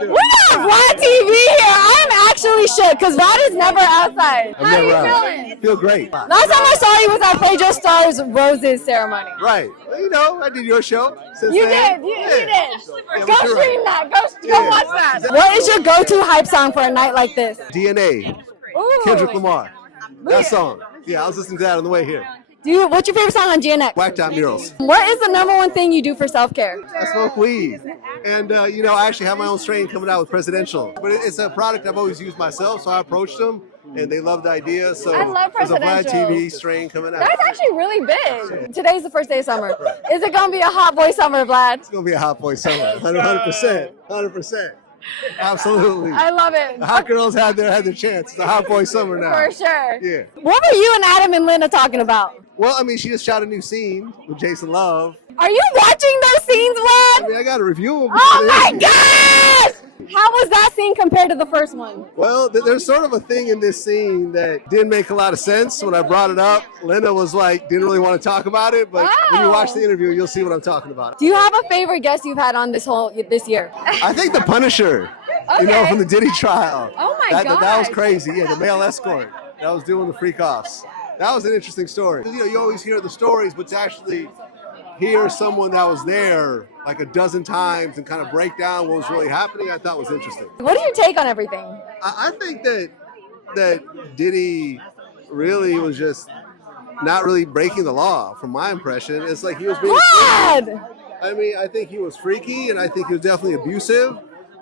We got Vlad TV here. I'm actually shook because Vlad is never outside. How are you feeling? Feel great. Last time I saw you was at Pedro Star's Roses ceremony. Right. Well, you know, I did your show. You did. You did. Go stream that. Go watch that. What is your go-to hype song for a night like this? DNA. Ooh. Kendrick Lamar. That song. Yeah, I was listening to that on the way here. What's your favorite song on GNX? Whacked Out Murals. What is the #1 thing you do for self-care? I smoke weed. And, you know, I actually have my own strain coming out with Presidential. But it's a product I've always used myself, so I approached them, and they loved the idea. So I love there's a Presidential. Vlad TV strain coming out. That's actually really big. Today's the first day of summer. Is it going to be a hot boy summer, Vlad? It's going to be a hot boy summer. 100%. 100%. Absolutely. I love it. The hot girls had their chance. It's a hot boy summer now. For sure. Yeah. What were you and Adam and Lena talking about? Well, I mean, she just shot a new scene with Jason Love. Are you watching those scenes, Vlad? I mean, I got to review them. Oh my gosh! How was that scene compared to the first one? Well, there's sort of a thing in this scene that didn't make a lot of sense. When I brought it up, Lena was like, didn't really want to talk about it. But when you watch the interview, you'll see what I'm talking about. Do you have a favorite guest you've had on this year? I think the Punisher, you know, from the Diddy trial. Oh my God. That was crazy. Yeah, the male escort that was doing the freak offs. That was an interesting story. You know, you always hear the stories, but to actually hear someone that was there like a dozen times and kind of break down what was really happening, I thought was interesting. What is your take on everything? I think that Diddy really was just not really breaking the law, from my impression. It's like he was being freaky. I mean, I think he was freaky, and I think he was definitely abusive,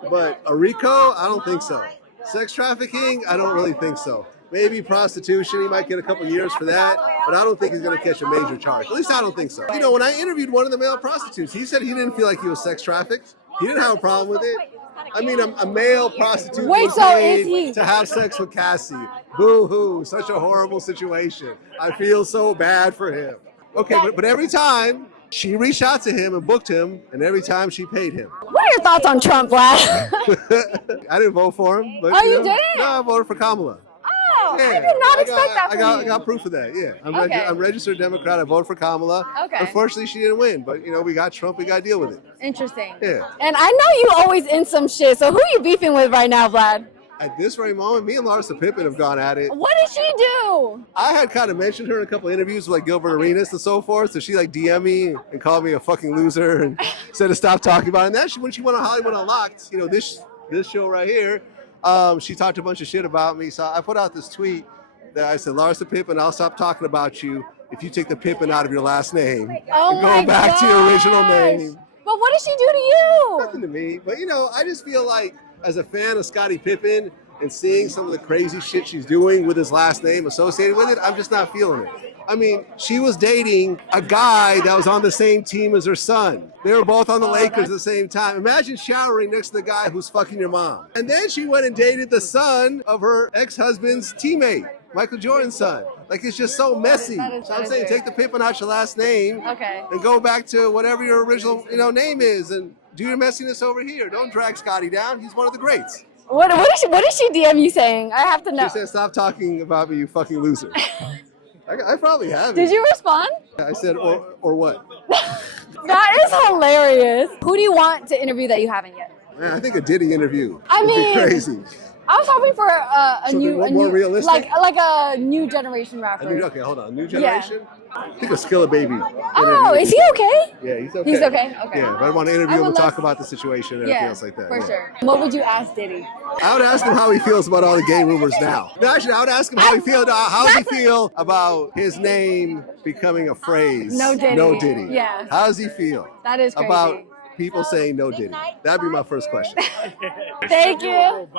but a RICO, I don't think so. Sex trafficking, I don't really think so. Maybe prostitution, he might get a couple years for that, but I don't think he's going to catch a major charge. At least I don't think so. You know, when I interviewed one of the male prostitutes, he said he didn't feel like he was sex trafficked. He didn't have a problem with it. I mean, a male prostitute was paid to have sex with Cassie. Boo-hoo, such a horrible situation. I feel so bad for him. Okay, but every time she reached out to him and booked him, and every time she paid him. What are your thoughts on Trump, Vlad? I didn't vote for him. But, you didn't? No, I voted for Kamala. Oh, yeah, I did not expect that from you. I got proof of that, yeah. I'm registered Democrat. I voted for Kamala. Okay. Unfortunately, she didn't win, but, you know, we got Trump. We got to deal with it. Interesting. Yeah. And I know you always in some shit, so who are you beefing with right now, Vlad? At this very moment, me and Larsa Pippen have gone at it. What did she do? I had kind of mentioned her in a couple of interviews with like Gilbert Arenas and so forth. So she like DM'd me and called me a fucking loser and said to stop talking about it. And then when she went on Hollywood Unlocked, you know, this show right here, she talked a bunch of shit about me. So I put out this tweet that I said, Larsa Pippen, I'll stop talking about you if you take the Pippen out of your last name and go back to your original name. But what did she do to you? Nothing to me. But, you know, I just feel like as a fan of Scottie Pippen and seeing some of the crazy shit she's doing with his last name associated with it, I'm just not feeling it. I mean, she was dating a guy that was on the same team as her son. They were both on the Lakers at the same time. Imagine showering next to the guy who's fucking your mom. And then she went and dated the son of her ex-husband's teammate, Michael Jordan's son. Like, it's just so messy. So I'm saying take the Pippen out your last name and go back to whatever your original, you know, name is and do your messiness over here. Don't drag Scottie down. He's one of the greats. What did she DM you saying? I have to know. She said, stop talking about me, you fucking loser. I probably have. Did you respond? I said, or what? That is hilarious. Who do you want to interview that you haven't yet? Man, I think a Diddy interview. I mean, would be crazy. I was hoping for a new, realistic? like a new generation rapper. Okay, hold on. New generation? Yeah. I think a Skilla Baby. Oh, is he okay? Yeah, he's okay. He's okay? Okay. Yeah, but I want to interview him and talk about the situation and everything else like that. For sure. What would you ask Diddy? I would ask him how he feels about all the gay rumors now. No, actually, I would ask him how he does he feel about his name becoming a phrase. No Diddy. No Diddy. Yeah. How does he feel? That is crazy. About people saying no Diddy? That'd be my first question. Thank you.